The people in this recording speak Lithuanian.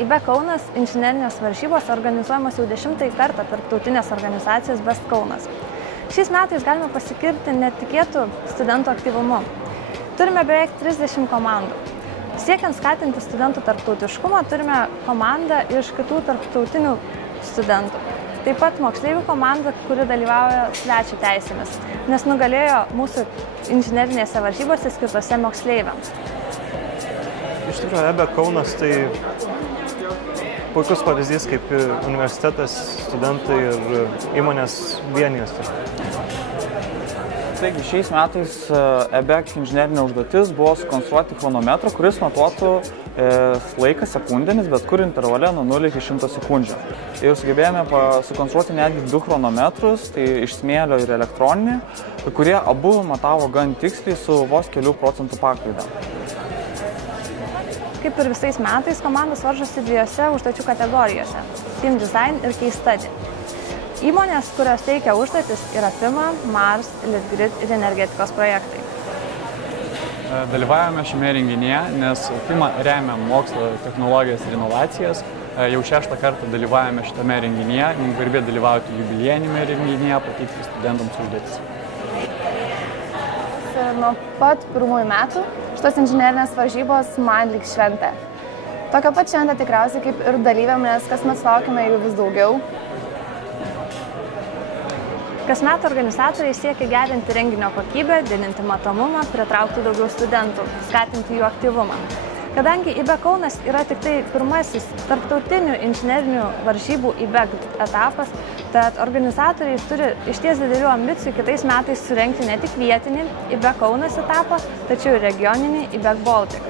IBE Kaunas inžinerinės varžybos organizuojamos jau 10 kartą tarptautinės organizacijos Best Kaunas. Šiais metais galime pasigirti netikėtų studentų aktyvumu. Turime beveik 30 komandų. Siekiant skatinti studentų tarptautiškumą, turime komandą iš kitų tarptautinių studentų. Taip pat moksleivių komanda, kuri dalyvauja svečio teisėmis, nes nugalėjo mūsų inžinerinėse varžybose skirtose moksleiviams. Iš tikrųjų, IBE Kaunas tai puikus pavyzdys, kaip universitetas, studentai ir įmonės vienijasi. Taigi, šiais metais IBE inžinerinė užduotis buvo sukonstruoti chronometrą, kuris matuotų laiką sekundėmis, bet kur intervale nuo 0 iki 100 sekundžių. Ir sugebėjome sukonstruoti netgi 2 chronometrus, tai iš smėlio ir elektroninį, kurie abu matavo gan tiksliai su vos kelių procentų paklaida. Kaip ir visais metais, komandos varžosi 2 užduočių kategorijose – Team Design ir Case Study. Įmonės, kurios teikia užduotis, yra FIMA, Mars, Litgrid ir energetikos projektai. Dalyvavome šiame renginyje, nes FIMA remia mokslo, technologijas ir inovacijas. Jau 6 kartą dalyvavome šitame renginyje, garbė dalyvauti jubiliejinėme renginyje, pateikti studentams užduotis. Nuo pat pirmųjų metų šitos inžinerinės varžybos man lyg šventė. Tokia pat šventė tikriausiai kaip ir dalyviam, nes kasmet sulaukime jų vis daugiau. Kasmet organizatoriai siekia gerinti renginio kokybę, didinti matomumą, pritraukti daugiau studentų, skatinti jų aktyvumą. Kadangi IBE Kaunas yra tik tai pirmasis tarptautinių inžinerinių varžybų IBE etapas, tad organizatoriai turi išties didelių ambicijų kitais metais surengti ne tik vietinį IBE Kaunas etapą, tačiau ir regioninį IBE Baltic.